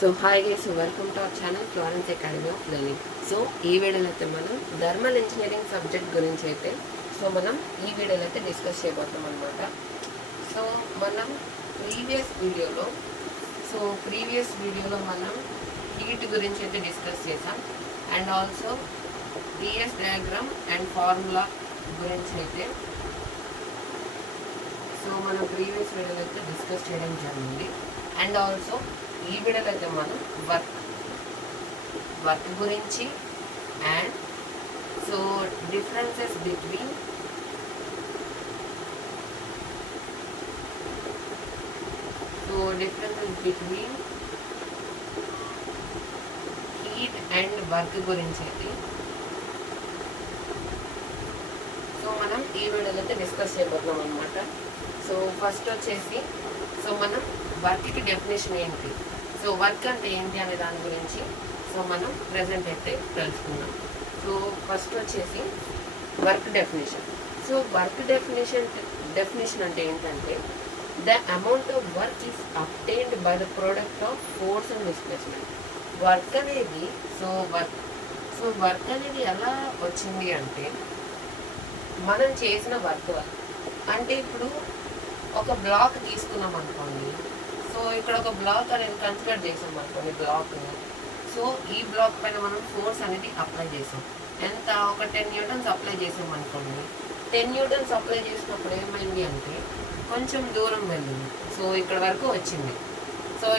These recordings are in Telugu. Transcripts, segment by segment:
So hi guys, welcome to our channel Florence academy of learning. So ఈ వీడియోలో అయితే మనం థర్మల్ ఇంజనీరింగ్ సబ్జెక్ట్ గురించి అయితే మనం ఈ వీడియోలో అయితే డిస్కస్ చేయబోతాం అనమాట. సో మనం ప్రీవియస్ వీడియోలో మనం హీట్ గురించి అయితే డిస్కస్ చేసాం. And also TS diagram and formula గురించి అయితే మనం ప్రీవియస్ వీడియోలో అయితే డిస్కస్ చేయడం జరిగింది. అండ్ ఆల్సో ఈ వీడియోలో అయితే మనం వర్క్ గురించి and differences between heat and work గురించి అయితే మనం ఈ వీడియోలో అయితే డిస్కస్ చేయబోతున్నాం అనమాట. సో ఫస్ట్ వచ్చేసి మనం వర్క్కి డెఫినేషన్ ఏంటి, వర్క్ అంటే ఏంటి అనే దాని గురించి మనం ప్రజెంట్ అయితే తెలుసుకున్నాం. ఫస్ట్ వచ్చేసి వర్క్ డెఫినేషన్. వర్క్ డెఫినేషన్ అంటే ఏంటంటే the amount of work is obtained by the product of force and displacement. Work అనేది వర్క్ అనేది ఎలా వచ్చింది అంటే మనం చేసిన వర్క్ వల్ల. అంటే ఇప్పుడు ఒక బ్లాక్ తీసుకున్నాం అనుకోండి, ఇక్కడ ఒక బ్లాక్ అనేది కన్సిడర్ చేసాం అనుకోండి బ్లాక్ని. ఈ బ్లాక్ పైన మనం ఫోర్స్ అనేది అప్లై చేసాం. ఎంత, ఒక 10 న్యూటన్స్ అప్లై చేసాం అనుకోండి. 10 న్యూటన్స్ అప్లై చేసినప్పుడు ఏమైంది అంటే కొంచెం దూరం వెళ్ళింది. ఇక్కడ వరకు వచ్చింది.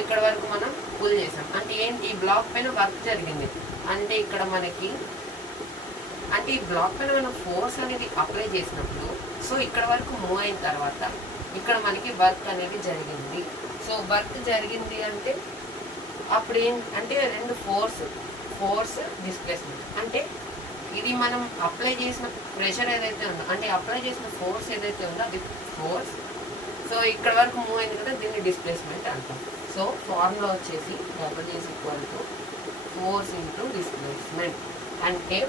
ఇక్కడ వరకు మనం పుల్ చేసాం. అంటే ఏంటి, ఈ బ్లాక్ పైన వర్క్ జరిగింది. అంటే ఇక్కడ మనకి ఈ బ్లాక్ పైన మనం ఫోర్స్ అనేది అప్లై చేసినప్పుడు ఇక్కడ వరకు మూవ్ అయిన తర్వాత ఇక్కడ మనకి వర్క్ అనేది జరిగింది. వర్క్ జరిగింది అంటే అప్పుడు అంటే రెండు ఫోర్స్ డిస్ప్లేస్మెంట్. అంటే ఇది మనం అప్లై చేసిన ప్రెషర్ ఏదైతే ఉందో, అంటే అప్లై చేసిన ఫోర్స్ ఏదైతే ఉందో అది ఫోర్స్. ఇక్కడ వరకు మూవ్ అయింది కదా, దీన్ని డిస్ప్లేస్మెంట్ అంటాం. ఫార్ములా వచ్చేసి double is equal to force into displacement. అంటే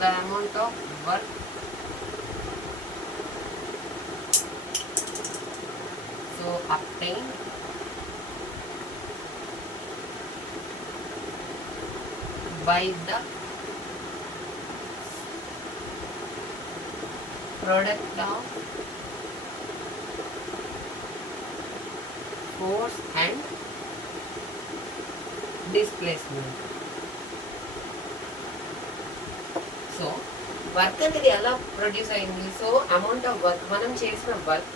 the amount of work obtained by the product of force and displacement. Work అనేది ఎలా ప్రొడ్యూస్ అయింది? అమౌంట్ ఆఫ్ వర్క్, మనం చేసిన వర్క్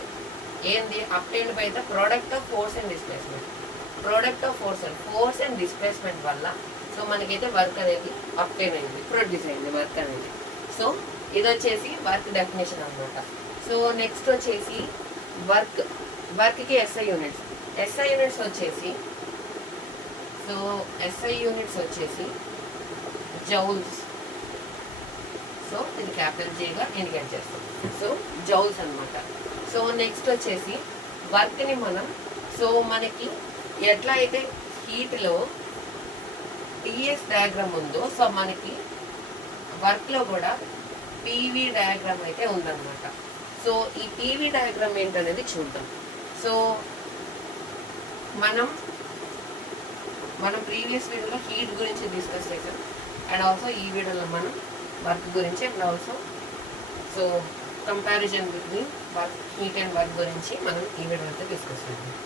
ఏంది, obtained by the product of force and displacement. Product of force and displacement వల్ల మనకైతే వర్క్ అనేది అప్టైన్ అయింది, ప్రొడ్యూస్ అయింది వర్క్ అనేది. ఇది వచ్చేసి వర్క్ డెఫినేషన్ అనమాట. నెక్స్ట్ వచ్చేసి వర్క్కి ఎస్ఐ యూనిట్స్ వచ్చేసి జౌల్స్. ఇది క్యాపిటల్ జేగా ఇండికేట్ చేస్తాం. జౌల్స్ అనమాట. నెక్స్ట్ వచ్చేసి వర్క్ని మనం మనకి ఎట్లా అయితే హీట్లో టీఎస్ డయాగ్రామ్ ఉందో మనకి వర్క్లో కూడా పీవీ డయాగ్రామ్ అయితే ఉందన్నమాట. ఈ పీవీ డయాగ్రామ్ ఏంటనేది చూద్దాం. మనం ప్రీవియస్ వీడియోలో హీట్ గురించి డిస్కస్ చేసాం. అండ్ ఆల్సో ఈ వీడియోలో మనం వర్క్ గురించి and also comparison between heat and work గురించి మనం ఈ వీడియో అయితే డిస్కస్ చేద్దాం.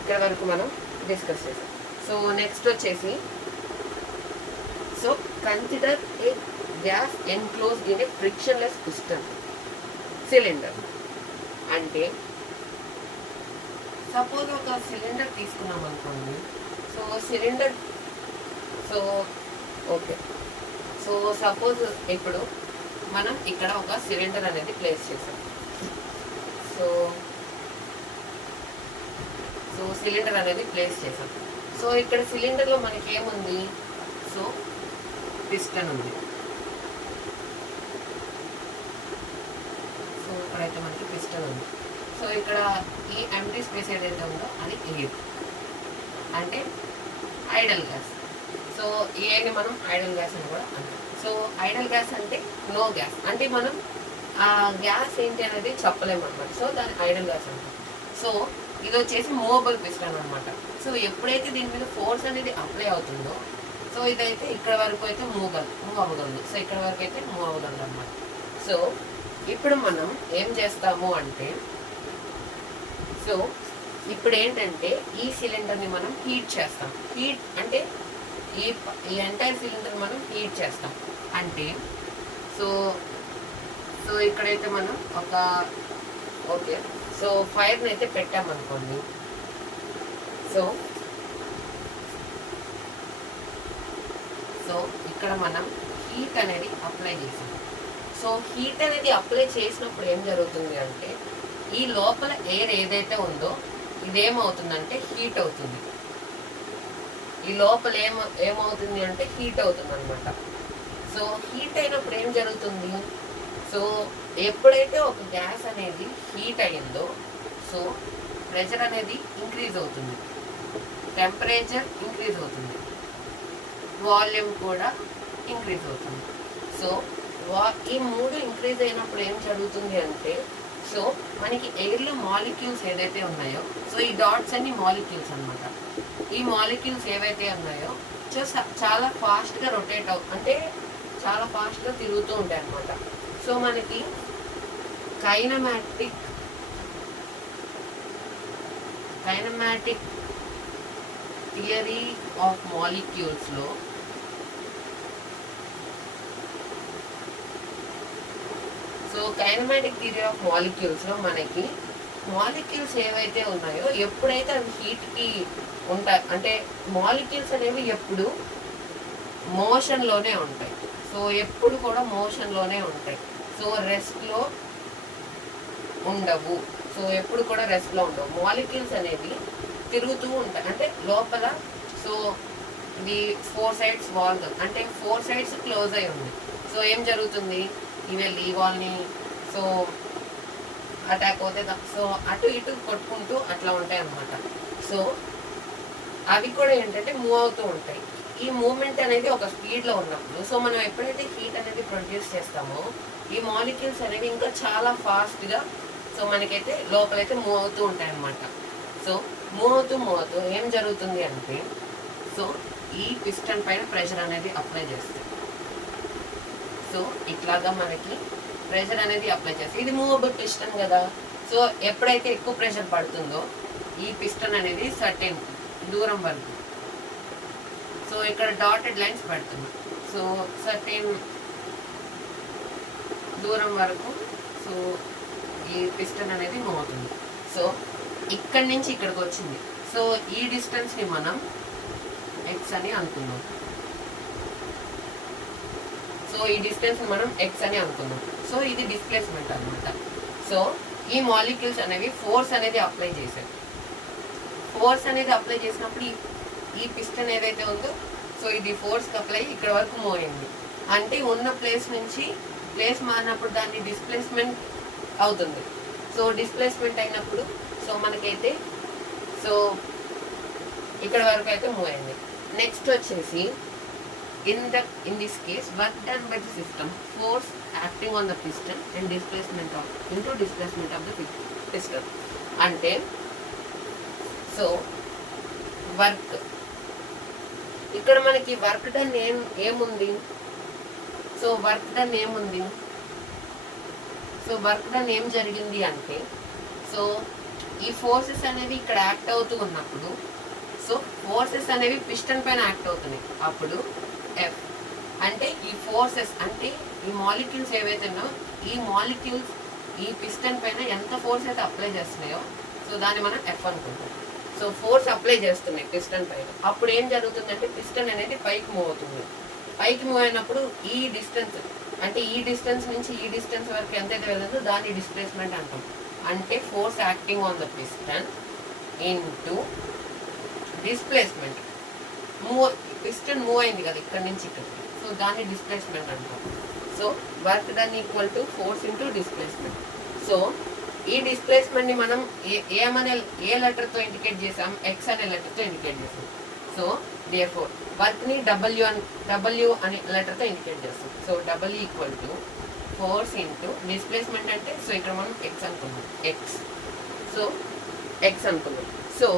ఇక్కడ వరకు మనం డిస్కస్ చేసాం. నెక్స్ట్ వచ్చేసి consider A gas enclosed in a frictionless piston cylinder. అంటే సపోజ్ ఒక సిలిండర్ తీసుకున్నాం అనుకోండి. Cylinder okay. సపోజ్ ఇప్పుడు మనం ఇక్కడ ఒక సిలిండర్ అనేది ప్లేస్ చేసాం. సిలిండర్ అనేది ప్లేస్ చేసాం. ఇక్కడ సిలిండర్లో మనకి ఏముంది, పిస్టన్ ఉంది. ఇక్కడైతే మనకి పిస్టన్ ఉంది. ఇక్కడ ఈ ఎంటీ స్పేస్ ఏదైతే ఉందో అది ఎయిర్, అంటే ఐడల్ గ్యాస్. సో ఏని మనం ఐడల్ గ్యాస్ అని కూడా అంటాం. సో ఐడల్ గ్యాస్ అంటే నో గ్యాస్, అంటే మనం ఆ గ్యాస్ ఏంటి అనేది చెప్పలేము అనమాట. సో దాని ఐడల్ గ్యాస్ అంటాం. సో ఇది వచ్చేసి మూవబుల్ పిస్టన్ అనమాట. సో ఎప్పుడైతే దీని మీద ఫోర్స్ అనేది అప్లై అవుతుందో సో ఇదైతే ఇక్కడ వరకు అయితే మూవ్ అవ్వగలదు. సో ఇక్కడ వరకు అయితే మూవ్ అవ్వగలదు అనమాట. సో ఇప్పుడు మనం ఏం చేస్తాము అంటే, సో ఇప్పుడు ఏంటంటే ఈ సిలిండర్ని మనం హీట్ చేస్తాం. హీట్ అంటే ఈ ఎంటైర్ సిలిండర్ మనం హీట్ చేస్తాం అంటే, సో సో ఇక్కడైతే మనం ఓకే సో ఫైర్ని అయితే పెట్టామనుకోండి. సో సో ఇక్కడ మనం హీట్ అనేది అప్లై చేసాం. సో హీట్ అనేది అప్లై చేసినప్పుడు ఏం జరుగుతుంది అంటే, ఈ లోపల ఎయిర్ ఏదైతే ఉందో ఇదేమవుతుందంటే హీట్ అవుతుంది. ఈ లోపల ఏమవుతుంది అంటే హీట్ అవుతుంది అనమాట. సో హీట్ అయినప్పుడు ఏం జరుగుతుంది, సో ఎప్పుడైతే ఒక గ్యాస్ అనేది హీట్ అయ్యిందో సో ప్రెషర్ అనేది ఇంక్రీజ్ అవుతుంది, టెంపరేచర్ ఇంక్రీజ్ అవుతుంది, వాల్యూమ్ కూడా ఇంక్రీజ్ అవుతుంది. సో ఈ మూడు ఇంక్రీజ్ అయినప్పుడు ఏం జరుగుతుంది అంటే, సో మనకి ఎయిర్లో మాలిక్యూల్స్ ఏదైతే ఉన్నాయో, సో ఈ డాట్స్ అన్ని మాలిక్యూల్స్ అనమాట. ఈ మాలిక్యూల్స్ ఏవైతే ఉన్నాయో సో చాలా ఫాస్ట్గా రొటేట్ అంటే చాలా ఫాస్ట్గా తిరుగుతూ ఉంటాయి అన్నమాట. సో మనకి కైనమాటిక్ థియరీ ఆఫ్ మాలిక్యూల్స్లో సో కైనమాటిక్ థియరీ ఆఫ్ మాలిక్యూల్స్లో మనకి మాలిక్యూల్స్ ఏవైతే ఉన్నాయో ఎప్పుడైతే అవి హీట్కి ఉంటాయి అంటే మాలిక్యూల్స్ అనేవి ఎప్పుడు మోషన్లోనే ఉంటాయి. సో ఎప్పుడు కూడా మోషన్లోనే ఉంటాయి. సో రెస్ట్లో ఉండవు. సో ఎప్పుడు కూడా రెస్ట్లో ఉండవు. మాలిక్యూల్స్ అనేవి తిరుగుతూ ఉంటాయి అంటే లోపల. సో ఇది 4 sides వాల్ అంటే 4 sides క్లోజ్ అయి ఉంది. సో ఏం జరుగుతుంది, ఇవి వాల్ని సో అటాక్ అవుతే సో అటు ఇటు కొట్టుకుంటూ అట్లా ఉంటాయి అన్నమాట. సో అవి కూడా ఏంటంటే మూవ్ అవుతూ ఉంటాయి. ఈ మూమెంట్ అనేది ఒక స్పీడ్లో ఉన్నప్పుడు సో మనం ఎప్పుడైతే హీట్ అనేది ప్రొడ్యూస్ చేస్తామో ఈ మాలిక్యూల్స్ అనేవి ఇంకా చాలా ఫాస్ట్గా సో మనకైతే లోపలైతే మూవ్ అవుతూ ఉంటాయి అన్నమాట. సో మూవ్ అవుతూ ఏం జరుగుతుంది అంటే, సో ఈ పిస్టన్ పైన ప్రెషర్ అనేది అప్లై చేస్తుంది. సో ఇట్లాగా మనకి ప్రెషర్ అనేది అప్లై చేస్తుంది. ఇది మూవబుల్ పిస్టన్ కదా. సో ఎప్పుడైతే ఎక్కువ ప్రెషర్ పడుతుందో ఈ పిస్టన్ అనేది సర్టెన్ దూరం వరకు సో ఇక్కడ డాటెడ్ లైన్స్ పెడుతున్నాం. సో సర్టెన్ దూరం వరకు సో ఈ పిస్టన్ అనేది మూవ్ అవుతుంది. సో ఇక్కడి నుంచి ఇక్కడికి వచ్చింది. సో ఈ డిస్టెన్స్ని మనం ఎక్స్ అని అనుకున్నాం. సో ఈ డిస్టెన్స్ మనం ఎక్స్ అని అనుకున్నాం. సో ఇది డిస్ప్లేస్మెంట్ అనమాట. సో ఈ మాలిక్యూల్స్ అనేవి ఫోర్స్ అనేది అప్లై చేశాయి. ఫోర్స్ అనేది అప్లై చేసినప్పుడు ఈ పిస్టన్ ఏదైతే ఉందో సో ఇది ఫోర్స్కి అప్లై ఇక్కడ వరకు మూవ్ అయింది. అంటే ఉన్న ప్లేస్ నుంచి ప్లేస్ మారినప్పుడు దాన్ని డిస్ప్లేస్మెంట్ అవుతుంది. సో డిస్ప్లేస్మెంట్ అయినప్పుడు సో మనకైతే సో ఇక్కడ వరకు అయితే మూవ్ అయింది. నెక్స్ట్ వచ్చేసి in this case work done by the system, force acting on the piston and displacement of the piston. అంటే సో వర్క్ ఇక్కడ మనకి వర్క్ డన్ ఏముంది, సో వర్క్ డన్ ఏముంది, సో వర్క్ డన్ ఏం జరిగింది అంటే, సో ఈ ఫోర్సెస్ అనేవి ఇక్కడ యాక్ట్ అవుతూ ఉన్నప్పుడు సో ఫోర్సెస్ అనేవి పిస్టన్ పైన యాక్ట్ అవుతున్నాయి. అప్పుడు ఎఫ్ అంటే ఈ ఫోర్సెస్ అంటే ఈ మాలిక్యూల్స్ ఏవైతే ఉన్నాయో ఈ మాలిక్యూల్స్ ఈ పిస్టన్ పైన ఎంత ఫోర్స్ అయితే అప్లై చేస్తున్నాయో సో దాన్ని మనం ఎఫ్ అనుకుంటాం. సో ఫోర్స్ అప్లై చేస్తున్నాయి పిస్టన్ పైన. అప్పుడు ఏం జరుగుతుందంటే పిస్టన్ అనేది పైకి మూవ్ అవుతుంది. పైకి మూవ్ అయినప్పుడు ఈ డిస్టెన్స్ అంటే ఈ డిస్టెన్స్ నుంచి ఈ డిస్టెన్స్ వరకు ఎంతైతే వెళ్ళిందో దాన్ని డిస్ప్లేస్మెంట్ అంటాం. అంటే force acting on the piston into displacement. Piston move అయింది కదా ఇక్కడ నుంచి ఇక్కడికి, సో దాన్ని డిస్ప్లేస్మెంట్ అంటాం. So work done equal to force into displacement. So ఈ డిస్ప్లేస్మెంట్ని మనం ఏ లెటర్తో ఇండికేట్ చేసాం, ఎక్స్ అనే లెటర్తో ఇండికేట్ చేసాం. సో దేర్ఫోర్ వర్క్ని డబ్ల్యూ అనే లెటర్తో ఇండికేట్ చేస్తాం. So W equal to force into displacement అంటే సో ఇక్కడ మనం ఎక్స్ అనుకున్నాం, ఎక్స్. సో ఎక్స్ అనుకున్నాం. సో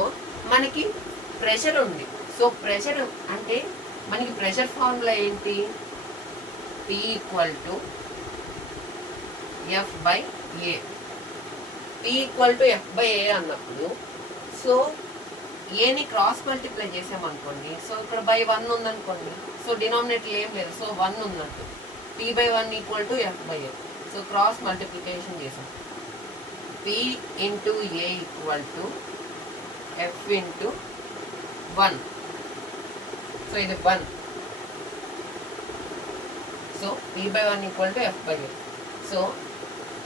మనకి ప్రెషర్ ఉంది. సో ప్రెషర్ అంటే మనకి ప్రెషర్ ఫార్ములా ఏంటి? P equal to F by A. P equal to F by A అన్నప్పుడు సో ఏని క్రాస్ మల్టిప్లై చేసామనుకోండి, సో ఇక్కడ బై 1 ఉందనుకోండి, సో డినామినేటర్ ఏం లేదు, సో 1 ఉన్నట్టు. P by 1 equal to F by A. So cross multiplication చేసాం. P into A equal to F into 1. So ఇది 1. So P by 1 equal to F by A. So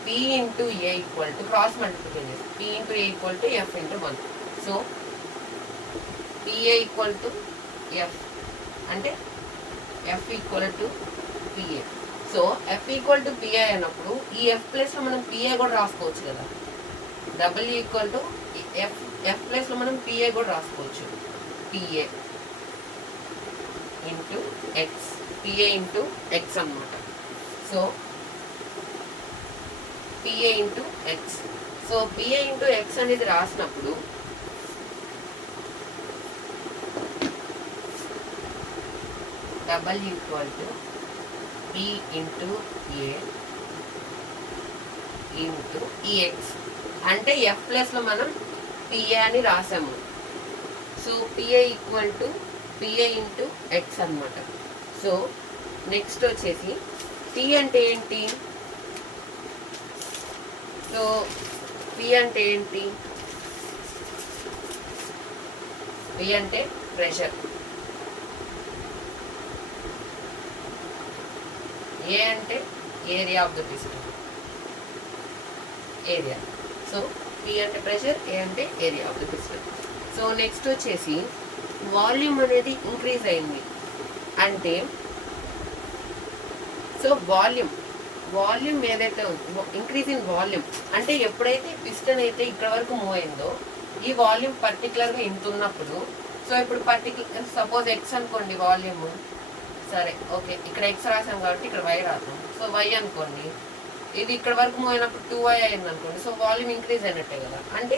P into A equal to cross multiplication చేసాం. P into A equal to F into 1. So PA equal to F అంటే F equal to PA. So F equal to PA అయినప్పుడు ఈ ఎఫ్ ప్లేస్లో మనం పిఏ కూడా రాసుకోవచ్చు కదా. డబ్ల్యూ ఈక్వల్ టు ఎఫ్ ప్లేస్లో మనం పిఏ కూడా రాసుకోవచ్చు. PA into X, PA into X అన్నమాట. So PA into X. So PA into X అనేది రాసినప్పుడు double equal to P into A into EX అంటే ఎఫ్ ప్లస్లో మనం పిఏ అని రాసాము. So PA equal to PA into X అనమాట. సో నెక్స్ట్ వచ్చేసి P అంటే ఏంటి? సో P అంటే ఏంటి? P అంటే ప్రెషర్, ఏ అంటే area of the piston, area. So P అంటే ప్రెషర్, ఏ అంటే area of the piston. So next వచ్చేసి వాల్యూమ్ అనేది ఇంక్రీజ్ అయింది అంటే సో వాల్యూమ్ ఏదైతే ఇంక్రీజ్ ఇన్ వాల్యూమ్ అంటే ఎప్పుడైతే పిస్టన్ అయితే ఇక్కడ వరకు మూవ్ అయిందో ఈ వాల్యూమ్ పర్టికులర్గా ఇంత ఉన్నప్పుడు, సో ఇప్పుడు సపోజ్ ఎక్స్ అనుకోండి వాల్యూమ్, సరే ఓకే ఇక్కడ ఎక్స్ రాసాం కాబట్టి ఇక్కడ వై రాసాం. సో వై అనుకోండి, ఇది ఇక్కడ వరకు మూవ్ అయినప్పుడు 2y అయింది అనుకోండి. సో వాల్యూమ్ ఇంక్రీజ్ అయినట్టే కదా. అంటే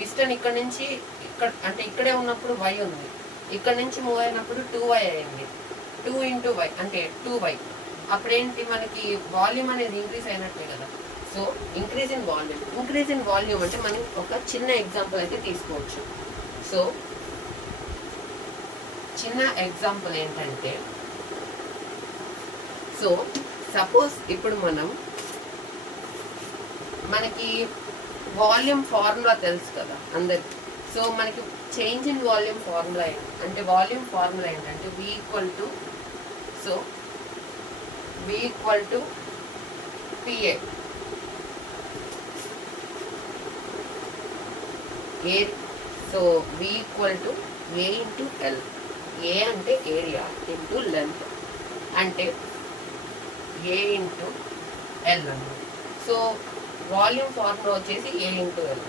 పిస్టన్ ఇక్కడ నుంచి ఇక్కడ అంటే ఇక్కడే ఉన్నప్పుడు y ఉంది, ఇక్కడ నుంచి మూవ్ అయినప్పుడు 2y అయింది. 2 ఇంటూ వై అంటే 2y. అప్పుడేంటి మనకి వాల్యూమ్ అనేది ఇంక్రీజ్ అయినట్టే కదా. సో ఇంక్రీజ్ ఇన్ వాల్యూమ్ అంటే మనం ఒక చిన్న ఎగ్జాంపుల్ అయితే తీసుకోవచ్చు. సో చిన్న ఎగ్జాంపుల్ ఏంటంటే సో సపోజ్ ఇప్పుడు మనకి వాల్యూమ్ ఫార్ములా తెలుసు కదా అందరికి. సో మనకి చేంజ్ ఇన్ వాల్యూమ్ ఫార్ములా అంటే వాల్యూమ్ ఫార్ములా ఏంటంటే V equal to so V equal to PA A. So V equal to A into L. A అంటే ఏరియా ఇంటూ లెంత్ అంటే ఏ ఇంటూ ఎల్ అన్నమాట. సో వాల్యూమ్ ఫార్ములా వచ్చేసి A into L.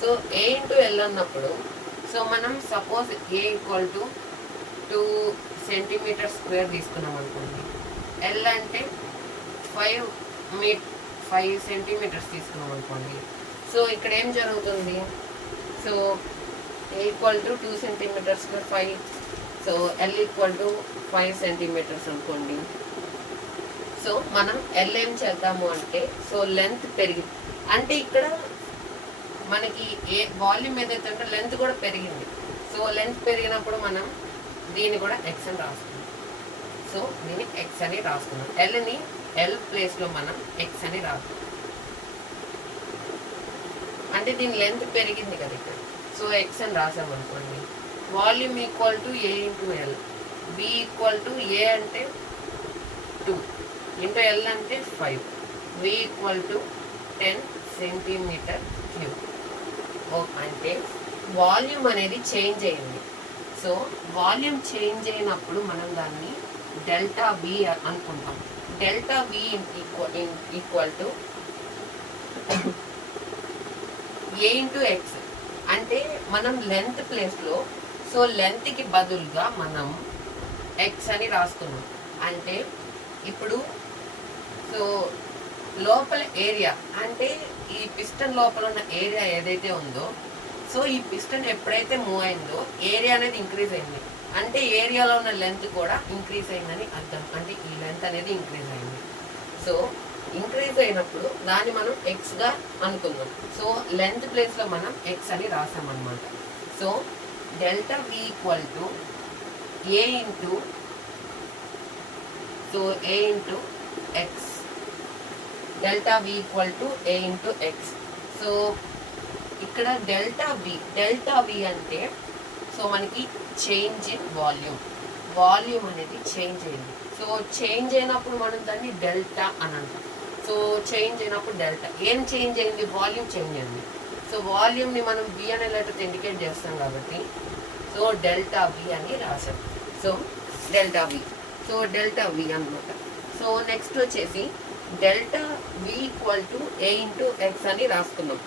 So A into L అన్నప్పుడు సో మనం suppose A equal to 2 centimetre square తీసుకున్నాం అనుకోండి. ఎల్ అంటే 5 సెంటీమీటర్స్ తీసుకున్నాం అనుకోండి. సో ఇక్కడ ఏం జరుగుతుంది? So A equal to 2 centimetre square 5. So L equal to 5 centimetres అనుకోండి. సో మనం ఎల్ ఏం చేద్దాము అంటే సో లెంత్ పెరిగింది అంటే ఇక్కడ మనకి ఏ వాల్యూమ్ ఏదైతే ఉంటే లెంత్ కూడా పెరిగింది. సో లెంత్ పెరిగినప్పుడు మనం దీన్ని కూడా ఎక్స్ అని రాసుకున్నాం. సో దీన్ని ఎక్స్ అని రాసుకున్నాం. ఎల్ని ఎల్ ప్లేస్లో మనం ఎక్స్ అని రాసుకున్నాం అంటే దీని లెంత్ పెరిగింది కదా ఇక్కడ. సో ఎక్స్ అని రాసామనుకోండి. Volume equal to A into L. B equal to A అంటే 2 ఇంటూ ఎల్ అంటే 5. V equal to 10 centimetre cube. అంటే వాల్యూమ్ అనేది చేంజ్ అయింది. సో వాల్యూమ్ చేంజ్ అయినప్పుడు మనం దాన్ని డెల్టా వి అనుకుంటాం. Delta V equal to A into X అంటే మనం లెంత్ ప్లేస్లో సో లెంత్కి బదులుగా మనం ఎక్స్ అని రాసుకున్నాం. అంటే ఇప్పుడు సో లోపల ఏరియా అంటే ఈ పిస్టన్ లోపల ఉన్న ఏరియా ఏదైతే ఉందో, సో ఈ పిస్టన్ ఎప్పుడైతే మూవ్ అయిందో ఏరియా అనేది ఇంక్రీజ్ అయింది. అంటే ఏరియాలో ఉన్న లెంత్ కూడా ఇంక్రీజ్ అయిందని అర్థం. అంటే ఈ లెంత్ అనేది ఇంక్రీజ్ అయింది. సో ఇంక్రీజ్ అయినప్పుడు దాన్ని మనం ఎక్స్గా అనుకుందాం. సో లెంత్ ప్లేస్లో మనం ఎక్స్ అని రాసామన్నమాట. So delta V equal to A into X. Delta V equal to A into X. So ఇక్కడ డెల్టా వి అంటే సో మనకి చేంజ్ ఇన్ వాల్యూమ్ అనేది చేంజ్ అయింది. సో చేంజ్ అయినప్పుడు మనం దాన్ని డెల్టా అని అంటాం. సో చేంజ్ అయినప్పుడు డెల్టా ఏం చేంజ్ అయింది? వాల్యూమ్ చేంజ్ అయింది. సో వాల్యూమ్ని మనం వి అనే లెటర్ ఇండికేట్ చేస్తాం కాబట్టి సో డెల్టా వి అని రాసాం. సో డెల్టా వి అనమాట. సో నెక్స్ట్ వచ్చేసి delta V equal to A into X అని రాసుకున్నాం.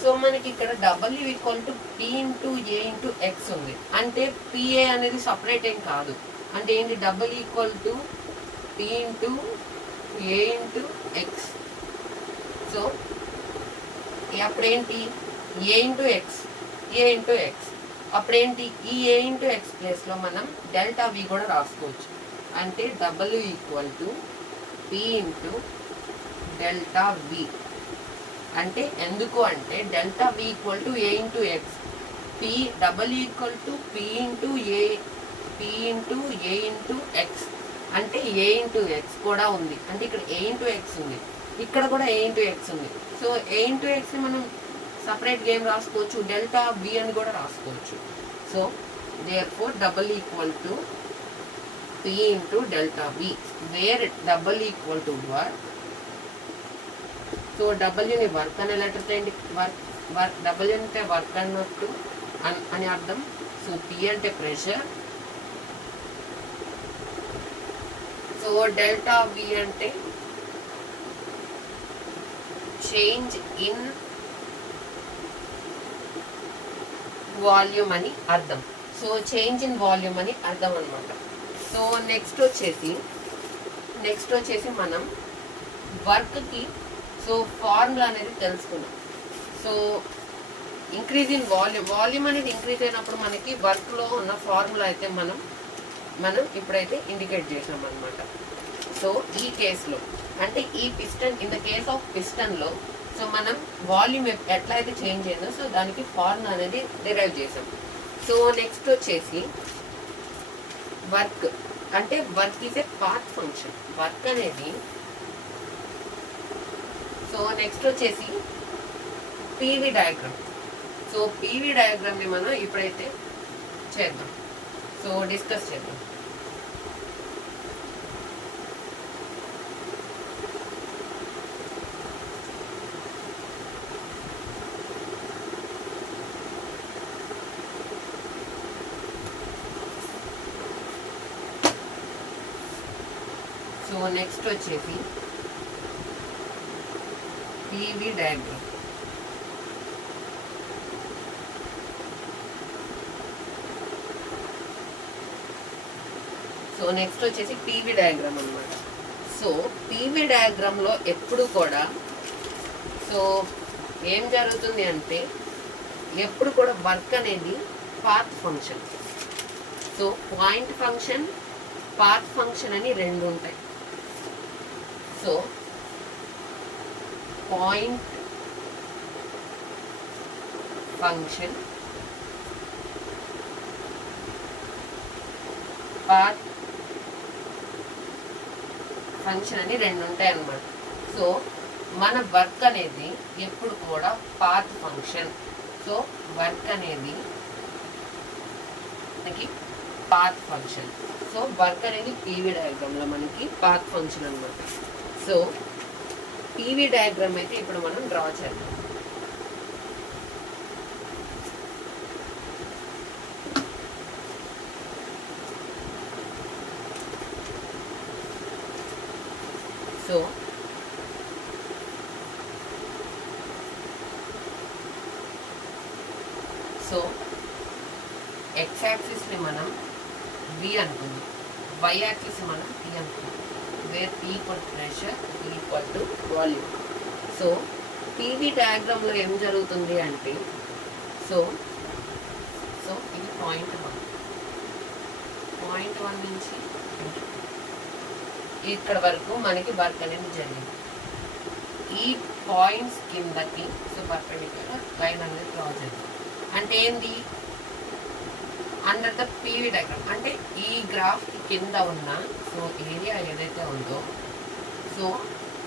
సో మనకి ఇక్కడ W equal to P into A into X ఉంది. అంటే పిఏ అనేది సపరేట్ ఏం కాదు. అంటే ఏంటి? W equal to P into A into X. So అప్పుడేంటి? A into X. అప్పుడేంటి? ఈ ఏ ఇంటూ ఎక్స్ ప్లేస్లో మనం డెల్టా వి కూడా రాసుకోవచ్చు. అంటే W equal to P into delta V. అంటే ఎందుకు అంటే delta V equal to A into X, P W equal to P into A into X. అంటే ఏ ఇంటూ ఎక్స్ కూడా ఉంది. అంటే ఇక్కడ ఏ ఇంటూ ఎక్స్ ఉంది, ఇక్కడ కూడా ఏ ఇంటూ ఎక్స్ ఉంది. సో ఏ ఇంటూ ఎక్స్ని మనం సపరేట్గా ఏం రాసుకోవచ్చు? డెల్టా వి అని కూడా రాసుకోవచ్చు. So therefore W equal to P into delta V, where W equal to work. So డబ్ల్యూని వర్క్ అనే లెటర్ ఏంటి? డబ్ల్యూ అంటే వర్క్ అన్నట్టు అని అర్థం. సో పి అంటే ప్రెషర్. సో డెల్టా వి అంటే చేంజ్ ఇన్ వాల్యూమ్ అని అర్థం. సో చేంజ్ ఇన్ వాల్యూమ్ అని అర్థం అనమాట. సో నెక్స్ట్ వచ్చేసి మనం వర్క్కి సో ఫార్ములా అనేది తెలుసుకున్నాం. సో ఇంక్రీజ్ ఇన్ వాల్యూమ్ అనేది ఇంక్రీజ్ అయినప్పుడు మనకి వర్క్లో ఉన్న ఫార్ములా అయితే మనం ఇప్పుడైతే ఇండికేట్ చేసాం అనమాట. సో ఈ కేసులో అంటే ఈ piston, in the case of పిస్టన్లో సో మనం వాల్యూమ్ ఎట్లా అయితే చేంజ్ అయిందో సో దానికి ఫార్ములా అనేది డిరైవ్ చేసాం. సో నెక్స్ట్ వచ్చేసి వర్క్ అంటే work is a part function. Work అనేది సో నెక్స్ట్ వచ్చేసి పీవీ డయాగ్రామ్. సో పీవీ డయాగ్రామ్ని మనం ఇప్పుడైతే చేద్దాం. సో డిస్కస్ చేద్దాం. సో నెక్స్ట్ వచ్చేసి పీవీ డయాగ్రామ్. సో నెక్స్ట్ వచ్చేసి పీవీ డయాగ్రామ్ అనమాట. సో పీవీ డయాగ్రామ్లో ఎప్పుడు కూడా సో ఏం జరుగుతుంది అంటే ఎప్పుడు కూడా వర్క్ అనేది path function. So point function, path function అని రెండు ఉంటాయి. So point function, path function అని రెండు ఉంటాయి అన్నమాట. సో మన వర్క్ అనేది ఎప్పుడు కూడా పాత్ ఫంక్షన్. సో వర్క్ అనేది మనకి పాత్ ఫంక్షన్. సో వర్క్ అనేది పీవీ డయాగ్రామ్లో మనకి పాత్ ఫంక్షన్ అనమాట. సో పీవీ డయాగ్రామ్ అయితే ఇప్పుడు మనం డ్రా చేద్దాం. సో x యాక్సిస్ని మనం v V అనుకుందాం, y యాక్సిస్ మనం P అనుకుందాం, where P equal pressure, P equal to volume. So PV డయాగ్రామ్లో ఏం జరుగుతుంది అంటే సో ఇది పాయింట్ 1 నుంచి ఇక్కడ వరకు మనకి వర్క్ అనేది జరిగింది. ఈ పాయింట్స్ కిందకి సో పర్పెండిక్యులర్ లైన్ అనేది డ్రా జరిగింది. అంటే ఏంది, అండర్ ద పీవీ డయాగ్రామ్ అంటే ఈ గ్రాఫ్ కింద ఉన్న సో ఏరియా ఏదైతే ఉందో సో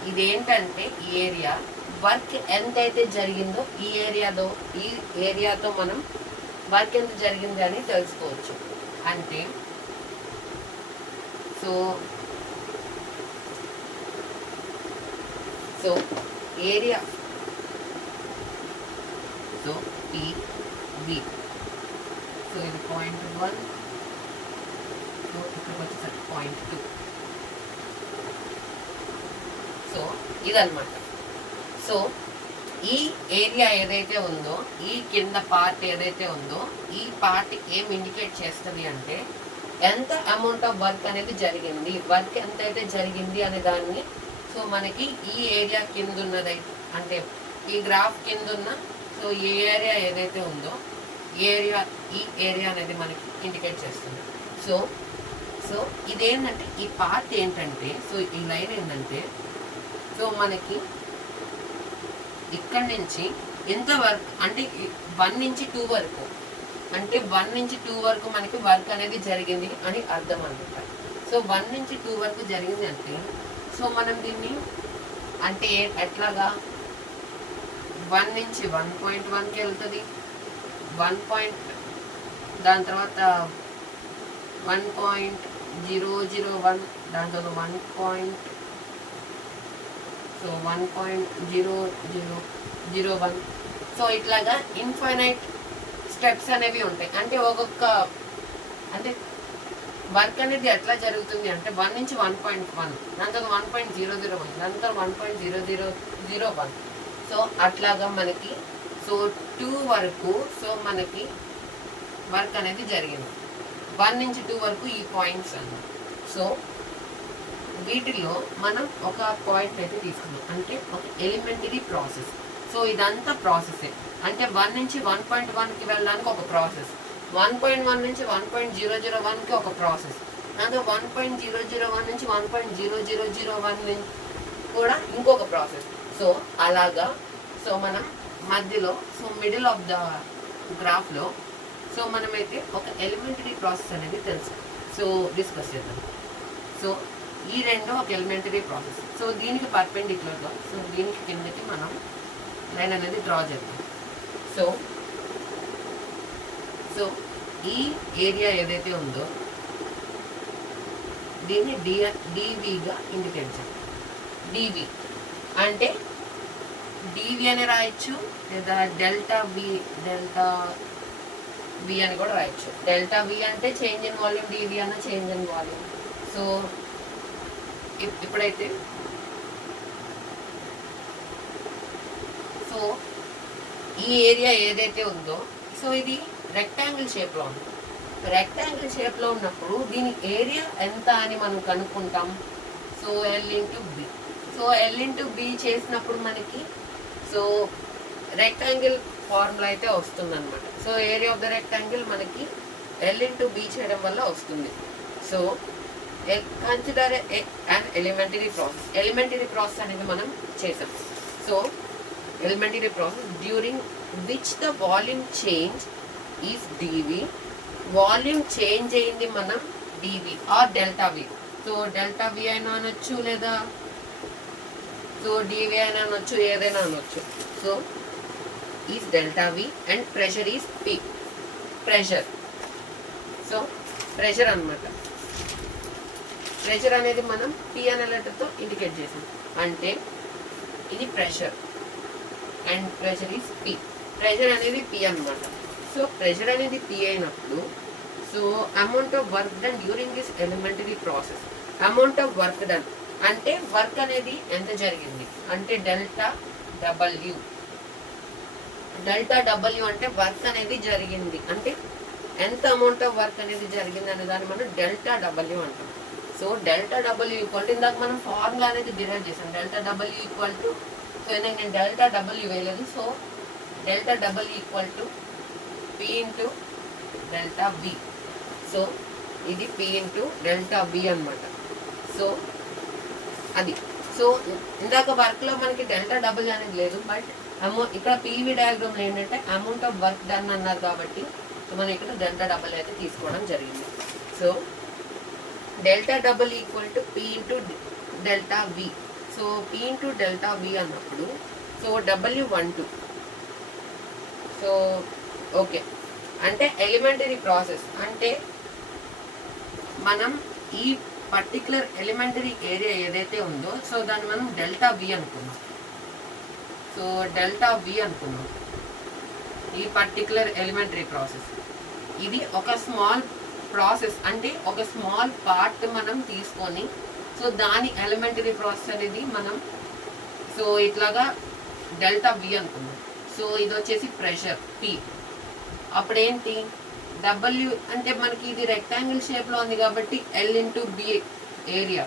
ఇదేంటంటే ఈ ఏరియా వర్క్ ఎంతైతే జరిగిందో ఈ ఏరియాతో మనం వర్క్ ఎంత జరిగింది అని తెలుసుకోవచ్చు. అంటే so area so PV so ఇది పాయింట్ 1, సో ఇక్కడికి వచ్చేసరికి పాయింట్ 2. సో ఇదన్నమాట. సో ఈ ఏరియా ఏదైతే ఉందో, ఈ కింద పార్ట్ ఏదైతే ఉందో, ఈ పార్ట్ ఏం ఇండికేట్ చేస్తుంది అంటే ఎంత అమౌంట్ ఆఫ్ వర్క్ అనేది జరిగింది, వర్క్ ఎంతైతే జరిగింది అనే దాన్ని సో మనకి ఈ ఏరియా కింద ఉన్నది అంటే ఈ గ్రాఫ్ కింద ఉన్న సో ఈ ఏరియా ఏదైతే ఉందో ఈ ఏరియా అనేది మనకి ఇండికేట్ చేస్తుంది. సో ఇదేంటంటే ఈ పార్ట్ ఏంటంటే సో ఈ లైన్ ఏంటంటే సో మనకి ఇక్కడ నుంచి ఎంత వర్క్ అంటే 1 నుంచి 2 వరకు అంటే 1 నుంచి 2 వరకు మనకి వర్క్ అనేది జరిగింది అని అర్థం అనమాట. సో 1 నుంచి 2 వరకు జరిగింది అంటే సో మనం దీన్ని అంటే ఎట్లాగా 1 నుంచి 1.1కి వెళ్తుంది, 1 దాని తర్వాత 1.001 దాంతో 1.0001 సో ఇట్లాగా ఇన్ఫైనైట్ స్టెప్స్ అనేవి ఉంటాయి. అంటే ఒక్కొక్క అంటే వర్క్ అనేది ఎట్లా జరుగుతుంది అంటే 1 నుంచి 1.1 దాని తర్వాత 1.001 దాని తర్వాత 1.0001 సో అట్లాగా మనకి సో 2 వరకు సో మనకి వర్క్ అనేది జరిగింది. 1 నుంచి 2 వరకు ఈ పాయింట్స్ అన్నమాట. సో వీటిలో మనం ఒక పాయింట్ అయితే తీసుకున్నాం అంటే ఒక ఎలిమెంటరీ ప్రాసెస్. సో ఇదంతా ప్రాసెసే అంటే 1 నుంచి 1.1కి వెళ్ళడానికి ఒక ప్రాసెస్, 1.1 నుంచి 1.001కి ఒక ప్రాసెస్, దాంతో 1.001 నుంచి 1.0001 కూడా ఇంకొక ప్రాసెస్. సో అలాగా సో మనం మధ్యలో సో మిడిల్ ఆఫ్ ద గ్రాఫ్లో సో మనమైతే ఒక ఎలిమెంటరీ ప్రాసెస్ అనేది తెలుసు సో డిస్కస్ చేద్దాం. సో ఈ రెండు ఒక ఎలిమెంటరీ ప్రాసెస్. సో దీనికి పర్పెండిక్యులర్గా సో దీనికి కిందకి మనం లైన్ అనేది డ్రా చేద్దాం. సో ఈ ఏరియా ఏదైతే ఉందో దీన్ని డివిగా ఇండికేట్ చేయాలి. డివి అంటే డివి అని రాయొచ్చు లేదా డెల్టా వి అని కూడా రాయొచ్చు. డెల్టా వి అంటే చేంజ్ ఇన్ వాల్యూమ్, డివి అన్న చేంజ్ ఇన్ వాల్యూమ్. సో ఇప్పుడైతే సో ఈ ఏరియా ఏదైతే ఉందో సో ఇది రెక్టాంగిల్ షేప్లో ఉంది. రెక్టాంగిల్ షేప్లో ఉన్నప్పుడు దీని ఏరియా ఎంత అని మనం కనుక్కుంటాం. So L/B. సో L/B చేసినప్పుడు మనకి సో రెక్టాంగిల్ ఫార్ములా అయితే వస్తుందన్నమాట. So area of the rectangle మనకి L/B చేయడం వల్ల వస్తుంది. So consider an elementary process. Elementary process అనేది మనం చేసాం. So elementary process during which the volume change is DV. Volume change అయింది మనం DV or delta V. So delta V అయినా అనొచ్చు లేదా సో డివి అయినా అనొచ్చు, ఏదైనా అనొచ్చు. So is delta V and pressure is P. Pressure so pressure అనమాట. ప్రెషర్ అనేది మనం పి అనే లెటర్తో ఇండికేట్ చేసాం. అంటే ఇది pressure and pressure is P. Pressure అనేది పి అనమాట. సో ప్రెషర్ అనేది పి అయినప్పుడు so amount of work done during this elementary process. Amount of work done అంటే వర్క్ అనేది ఎంత జరిగింది అంటే డెల్టా డబ్ల్యూ. డెల్టా డబ్ల్యూ అంటే వర్క్ అనేది జరిగింది అంటే ఎంత అమౌంట్ ఆఫ్ వర్క్ అనేది జరిగింది అనే దాన్ని మనం డెల్టా డబ్ల్యూ అంటాం. So delta W equal to ఇందాక మనం ఫార్ములా అనేది డిరైవ్ చేసాం. Delta W equal to, so నేను డెల్టా డబ్ల్యూ వేయలేదు, so delta W equal to P into delta B. So ఇది పి ఇంటూ డెల్టా బి అనమాట. సో అది, సో ఇందాక వర్క్లో మనకి డెల్టా డబ్ల్యూ అనేది లేదు, బట్ ఇక్కడ పీవీ డయాగ్రామ్లో ఏంటంటే అమౌంట్ ఆఫ్ వర్క్ డన్ అన్నారు కాబట్టి మనం ఇక్కడ డెల్టా డబల్ అయితే తీసుకోవడం జరిగింది. So delta double equal to P into delta B. So P into delta B అన్నప్పుడు సో W12. సో ఓకే, అంటే ఎలిమెంటరీ ప్రాసెస్ అంటే మనం ఈ పర్టికులర్ ఎలిమెంటరీ ఏరియా ఏదైతే ఉందో సో దాన్ని మనం డెల్టా బి అనుకున్నాం. సో డెల్టా బి అనుకున్నాం ఈ పర్టికులర్ ఎలిమెంటరీ ప్రాసెస్. ఇది ఒక స్మాల్ ప్రాసెస్ అంటే ఒక స్మాల్ పార్ట్ మనం తీసుకొని సో దాని ఎలిమెంటరీ ప్రాసెస్ అనేది మనం సో ఇట్లాగా డెల్టా బి అనుకున్నాం. సో ఇది వచ్చేసి ప్రెషర్ పి. అప్పుడేంటి డబ్ల్యూ అంటే మనకి ఇది రెక్టాంగిల్ షేప్లో ఉంది కాబట్టి L into B area.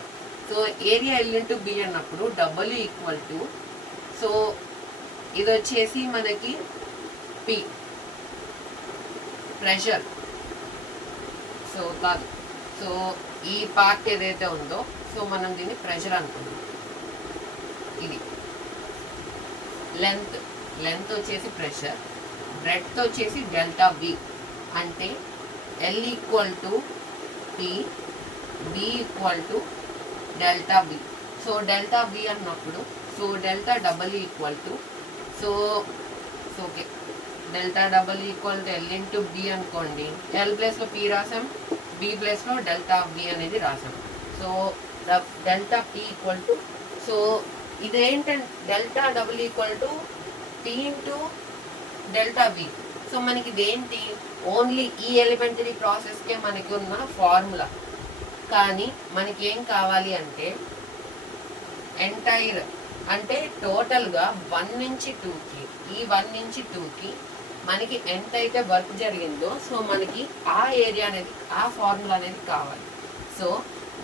So area L into B అన్నప్పుడు డబ్ల్యూ ఈక్వల్ టు, సో ఇది వచ్చేసి మనకి పి ప్రెషర్. సో కాదు, సో ఈ పార్ట్ ఏదైతే ఉందో సో మనం దీన్ని ప్రెషర్ అనుకున్నాం. ఇది లెంత్ వచ్చేసి ప్రెషర్, బ్రెడ్త్ వచ్చేసి డెల్టా బి. అంటే L equal to P, B equal to delta B. So delta B అన్నప్పుడు so delta double equal to, so okay delta double equal to L into B అనుకోండి. ఎల్ ప్లేస్లో పి రాసాం, బి ప్లేస్లో డెల్టా బి అనేది రాసాం. So delta P equal to, so ఇదేంటంటే delta double equal to P into delta B. So మనకి ఇదేంటి ఓన్లీ ఈ ఎలిమెంటరీ ప్రాసెస్కే మనకి ఉన్న ఫార్ములా. కానీ మనకి ఏం కావాలి అంటే ఎంటైర్ అంటే టోటల్గా 1 నుంచి 2కి, ఈ 1 నుంచి 2కి మనకి ఎంత అయితే వర్క్ జరిగిందో సో మనకి ఆ ఏరియా అనేది ఆ ఫార్ములా అనేది కావాలి. సో